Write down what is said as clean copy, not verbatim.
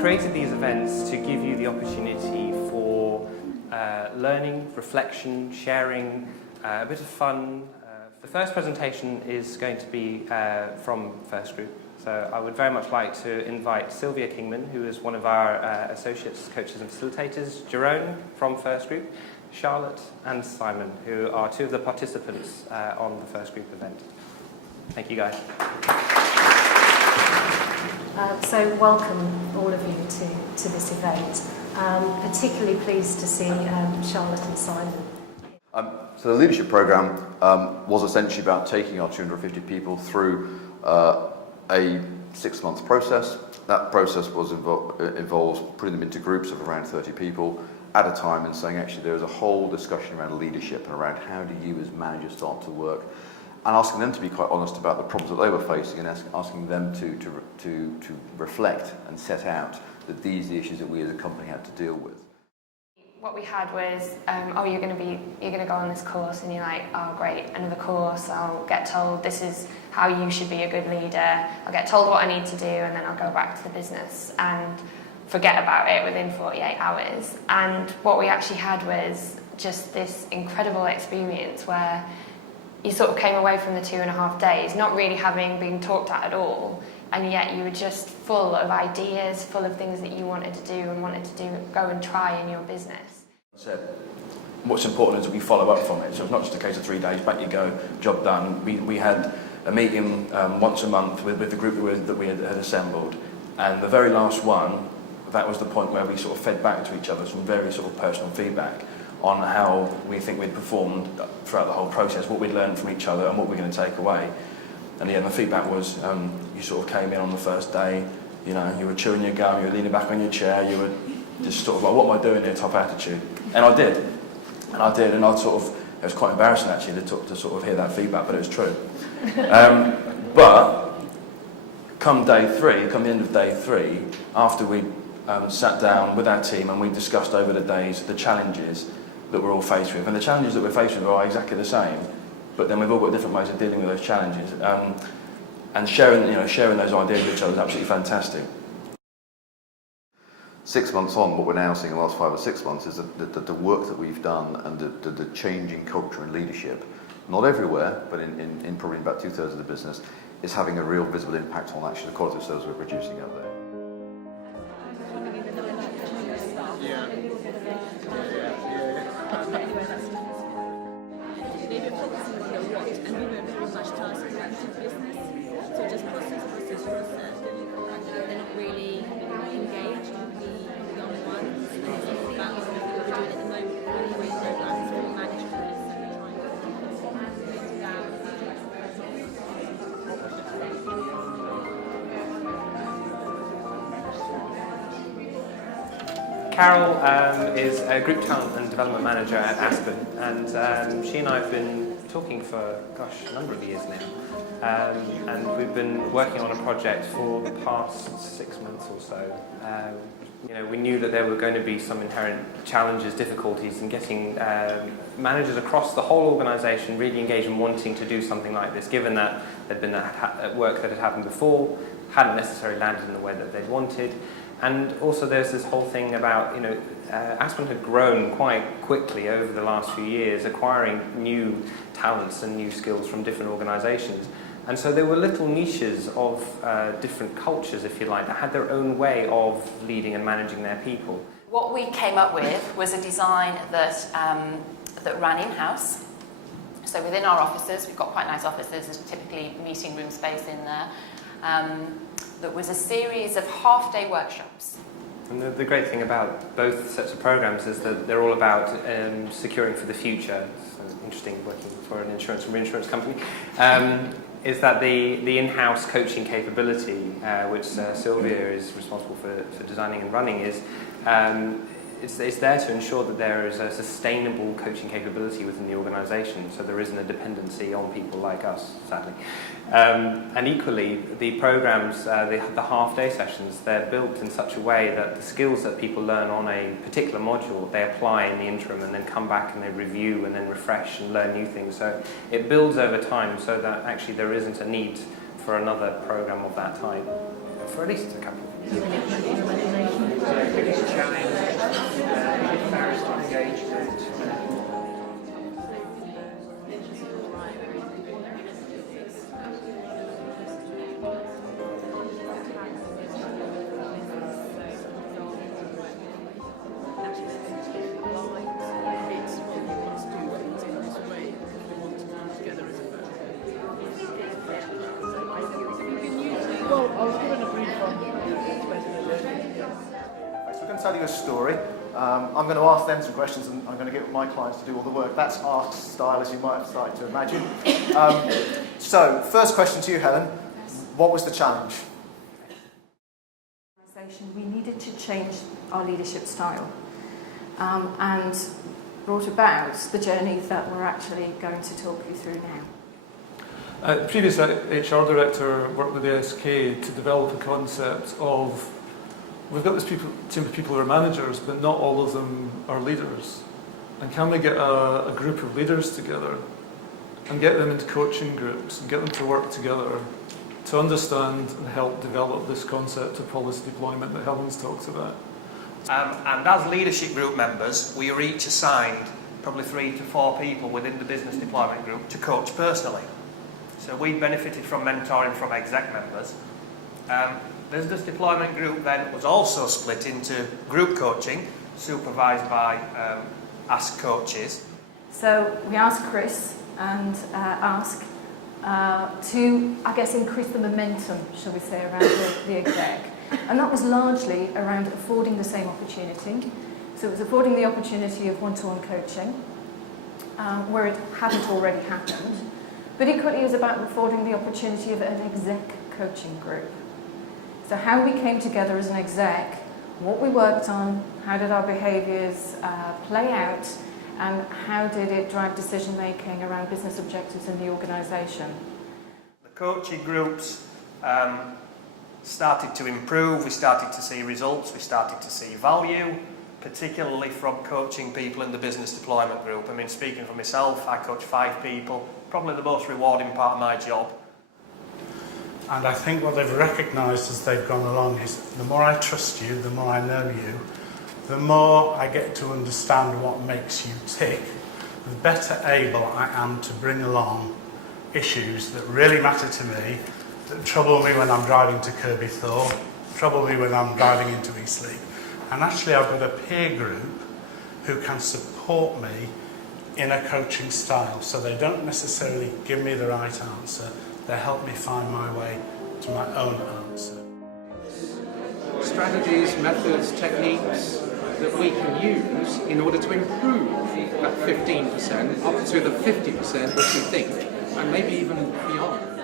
Created these events to give you the opportunity for learning, reflection, sharing, a bit of fun. The first presentation is going to be from First Group, so I would very much like to invite Sylvia Kingman, who is one of our associates, coaches and facilitators, Jerome from First Group, Charlotte and Simon, who are two of the participants on the First Group event. Thank you guys. So welcome all of you to this event. Particularly pleased to see Charlotte and Simon. So the leadership programme was essentially about taking our 250 people through a 6-month process. That process was involves putting them into groups of around 30 people at a time and saying actually there is a whole discussion around leadership and around how do you as managers start to work, and asking them to be quite honest about the problems that they were facing and asking them to reflect and set out that these are the issues that we as a company had to deal with. What we had was, you're going to go on this course, and you're like, oh great, another course. I'll get told this is how you should be a good leader. I'll get told what I need to do, and then I'll go back to the business and forget about it within 48 hours. And what we actually had was just this incredible experience where you sort of came away from the 2.5 days not really having been talked at all, and yet you were just full of ideas, full of things that you wanted to do and wanted to go and try in your business. So what's important is that we follow up from it, so it's not just a case of 3 days, back you go, job done. We had a meeting once a month with the group that we had assembled, and the very last one, that was the point where we sort of fed back to each other some very sort of personal feedback on how we think we'd performed throughout the whole process, what we'd learned from each other and what we're going to take away. And yeah, the feedback was, you sort of came in on the first day, you know, you were chewing your gum, you were leaning back on your chair, you were just sort of like, what am I doing here, top attitude? And I did, and I sort of, it was quite embarrassing actually to sort of hear that feedback, but it was true. But come the end of day 3, after we sat down with our team and we discussed over the days the challenges that we're all faced with, and the challenges that we're faced with are exactly the same, but then we've all got different ways of dealing with those challenges, and sharing those ideas with each other is absolutely fantastic. 6 months on, what we're now seeing in the last 5 or 6 months is that the work that we've done and the change in culture and leadership, not everywhere, but in probably about 2/3 of the business, is having a real visible impact on actually the quality of service we're producing out there. They've been focusing on the what, and we were very much task-oriented business, so just process. They're not really engaged with the young ones, and it's all about what we're doing at the moment, really great programs for management, so we're trying to bring it down. Carol is a Group Talent and Development Manager at Aspen, and she and I have been talking for, a number of years now, and we've been working on a project for the past 6 months or so. We knew that there were going to be some inherent challenges, difficulties in getting managers across the whole organisation really engaged in wanting to do something like this, given that there'd been work that had happened before, hadn't necessarily landed in the way that they'd wanted. And also there's this whole thing about, Aspen had grown quite quickly over the last few years, acquiring new talents and new skills from different organisations. And so there were little niches of different cultures, if you like, that had their own way of leading and managing their people. What we came up with was a design that, that ran in-house. So within our offices, we've got quite nice offices, there's typically meeting room space in there. That was a series of half-day workshops. And the great thing about both sets of programs is that they're all about securing for the future. It's interesting working for an insurance and reinsurance company. Is that the in-house coaching capability, which Sylvia is responsible for designing and running, is it's there to ensure that there is a sustainable coaching capability within the organisation, so there isn't a dependency on people like us, sadly. And equally, the programmes, the half-day sessions, they're built in such a way that the skills that people learn on a particular module, they apply in the interim and then come back and they review and then refresh and learn new things. So it builds over time so that actually there isn't a need for another programme of that type, for at least a couple of years. So we're going to tell you a story. I'm going to ask them some questions and I'm going to get my clients to do all the work. That's our style, as you might have started to imagine. So, first question to you, Helen. What was the challenge? We needed to change our leadership style and brought about the journey that we're actually going to talk you through now. The previous HR director worked with the ASK to develop a concept of, we've got this team of people who are managers, but not all of them are leaders. And can we get a group of leaders together and get them into coaching groups and get them to work together to understand and help develop this concept of policy deployment that Helen's talked about? And as leadership group members, we are each assigned probably 3 to 4 people within the business deployment group to coach personally. So we benefited from mentoring from exec members. Business deployment group then was also split into group coaching, supervised by Ask coaches. So we asked Chris and Ask to, I guess, increase the momentum, shall we say, around the exec. And that was largely around affording the same opportunity. So it was affording the opportunity of one-to-one coaching, where it hadn't already happened. But equally, it was about affording the opportunity of an exec coaching group. So how we came together as an exec, what we worked on, how did our behaviours play out, and how did it drive decision-making around business objectives in the organisation. The coaching groups started to improve, we started to see results, we started to see value, particularly from coaching people in the business deployment group. I mean, speaking for myself, I coach 5 people, probably the most rewarding part of my job. And I think what they've recognised as they've gone along is the more I trust you, the more I know you, the more I get to understand what makes you tick, the better able I am to bring along issues that really matter to me, that trouble me when I'm driving to Kirby Thor, trouble me when I'm driving into Eastleigh. And actually I've got a peer group who can support me in a coaching style. So they don't necessarily give me the right answer, they help me find my way to my own answer. Strategies, methods, techniques that we can use in order to improve that 15% up to the 50% which we think, and maybe even beyond.